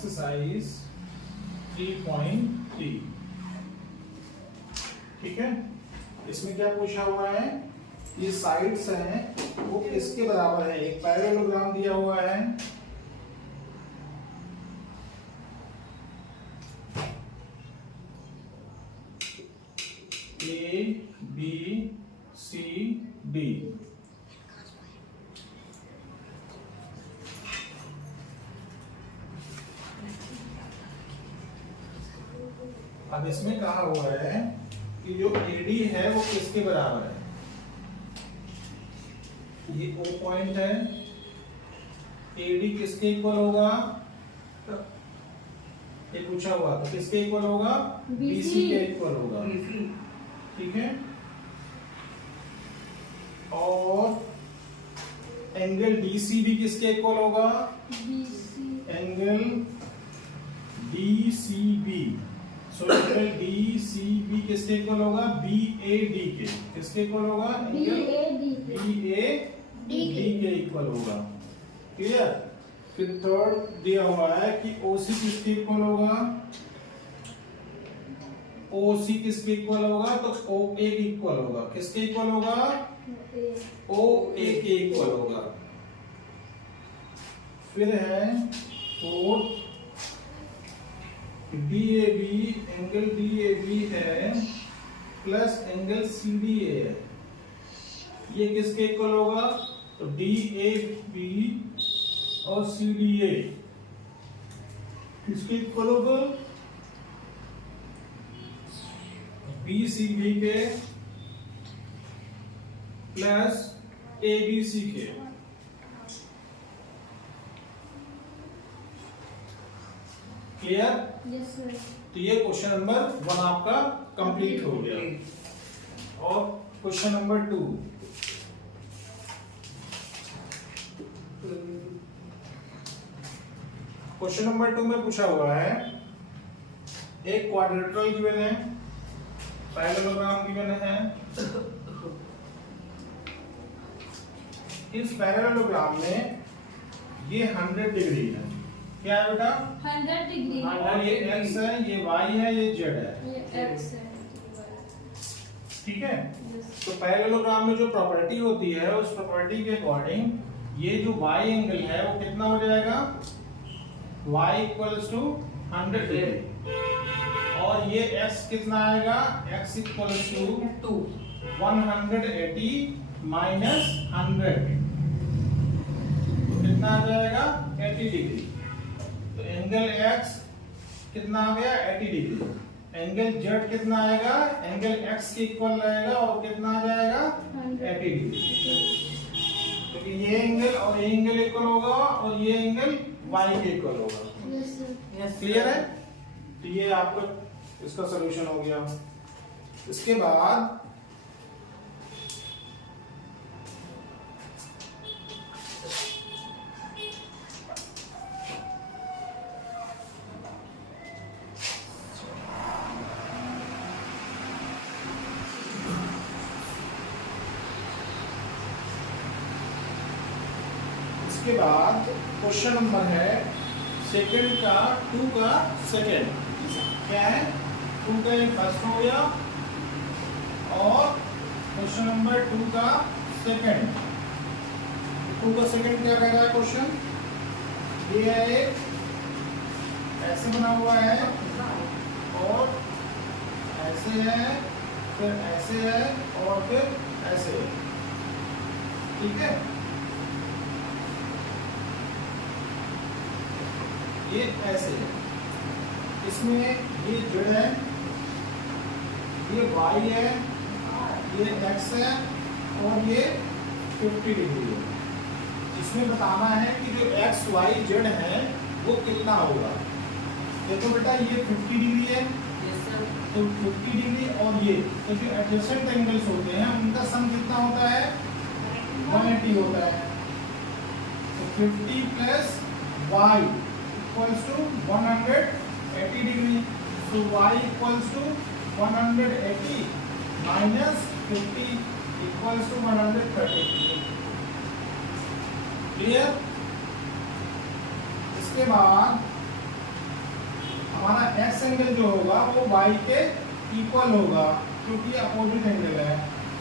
Exercise 3.3। ठीक है, इसमें क्या पूछा हुआ है, ये साइड्स हैं वो किसके बराबर है। एक पैरेललोग्राम दिया हुआ है, ए बी सी डी। अब इसमें कहा हुआ है कि जो AD है वो किसके बराबर है। ये O पॉइंट है, AD किसके इक्वल होगा, ये पूछा हुआ तो किसके इक्वल होगा, BC के इक्वल होगा। ठीक है, और एंगल DC भी किसके इक्वल होगा, angle DCB। So angle DCB किसके इक्वल होगा, BAD के। किसके इक्वल होगा, BAD के इक्वल होगा। क्लियर। फिर थर्ड दिया हुआ है कि OC किसके इक्वल होगा, OC किसके इक्वल होगा, तो OA के इक्वल होगा। किसके इक्वल होगा, OA के इक्वल होगा। फिर है फोर्थ, DAB, एंगल DAB है प्लस एंगल CDA है, ये किसके इक्वल होगा, तो DAB और CDA किसके इक्वल होगा, BCB के प्लस ABC के। क्लियर। Yes sir. तो ये क्वेश्चन नंबर 1 आपका कंप्लीट हो गया। और क्वेश्चन नंबर 2, क्वेश्चन नंबर 2 में पूछा हुआ है, एक क्वाड्रिलेटरल गिवन है, पैरेललोग्राम गिवन है। इस पैरेललोग्राम में ये 100 डिग्री है। क्या है बेटा, 100 डिग्री। और ये x है, ये y है, ये z है। ये x है। ठीक है, तो पैरेललोग्राम में जो प्रॉपर्टी होती है उस प्रॉपर्टी के अकॉर्डिंग ये जो y एंगल है वो कितना हो जाएगा, y इक्वल्स टू 100 डिग्री, और ये x कितना आएगा, x इक्वल्स टू 180 माइनस 100, तो कितना आ जाएगा 80 डिग्री। तो एंगल x कितना आ गया, 80 डिग्री। एंगल z कितना आएगा, एंगल x के इक्वल रहेगा और कितना आ जाएगा 80 डिग्री। क्योंकि ये एंगल और ये एंगल इक्वल होगा और ये एंगल y के इक्वल होगा। Yes sir. क्लियर है। तो ये आपका इसका सॉल्यूशन हो गया। इसके बाद इसके बाद क्वेश्चन नंबर है सेकंड का 2 का सेकंड। क्या है, 2 का ये फर्स्ट हो गया, और क्वेश्चन नंबर 2 का सेकंड। 2 का सेकंड क्या कह रहा है क्वेश्चन, ये है एक ऐसे बना हुआ है और ऐसे है, फिर ऐसे है और फिर ऐसे है। ठीक है, ये ऐसे है, इसमें ये z है, ये y है, ये x है और ये 50 डिग्री है। इसमें बताना है कि जो x y z है वो कितना होगा। देखो बेटा, ये 50 डिग्री है, तो 50 डिग्री और ये तो जो एडजेसेंट एंगल्स होते हैं उनका सम कितना होता है, 180 होता है। तो 50 plus y equals to 180 degree. So y equals to 180 minus 50 equals to 130. Clear? इसके बाद हमारा एक्स एंगल जो होगा वो वाई के इक्वल होगा क्योंकि अपोजिट एंगल है।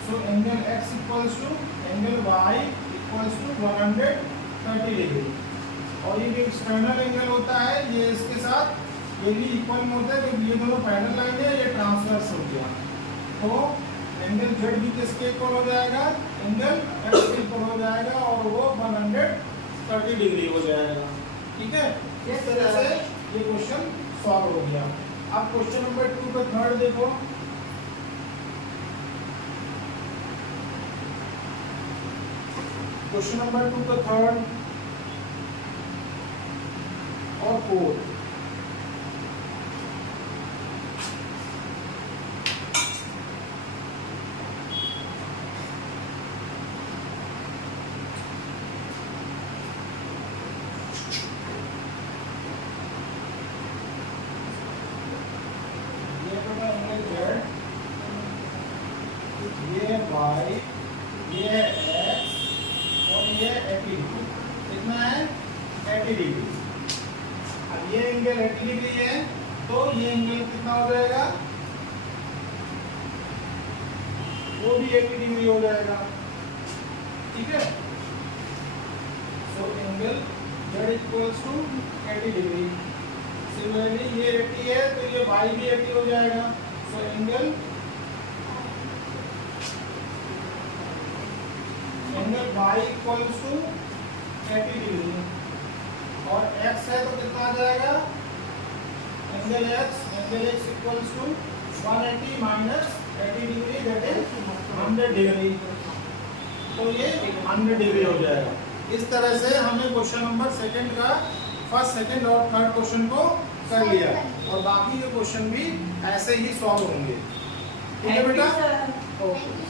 So angle X equals to angle Y equals to 130 degree. और ये जो एक्सटर्नल एंगल होता है ये इसके साथ ये भी इक्वल में होता है क्योंकि ये दोनों पैरेलल लाइन है, ये ट्रांसवर्स हो गया। तो एंगल जेड भी किसके इक्वल हो जाएगा, एंगल एक्स के इक्वल हो जाएगा और वो 130 डिग्री हो जाएगा। ठीक है, इस तरह से ये क्वेश्चन सॉल्व हो गया। अब क्वेश्चन नंबर 2 का थर्ड देखो। क्वेश्चन नंबर 2 का थर्ड और फोर्थ। ये y, ये x और ये 80 डिग्री। कितना है 80 डिग्री। अब ये एंगल 80 डिग्री है तो ये एंगल कितना हो जाएगा, वो भी 80 डिग्री हो जाएगा। ठीक है, so angle z equals to 80 degree. Similarly ये 80 है तो ये y भी 80 हो जाएगा। So angle y equals to 80 degree और x है तो कितना आ जाएगा, angle x equals to 180 minus 80 degree that is 100 degree. तो ये 100 डिग्री हो जाएगा। इस तरह से हमने क्वेश्चन नंबर सेकंड का फर्स्ट, सेकंड और थर्ड क्वेश्चन को कर लिया और बाकी के क्वेश्चन भी ऐसे ही सॉल्व होंगे। ठीक है बेटा। ओके।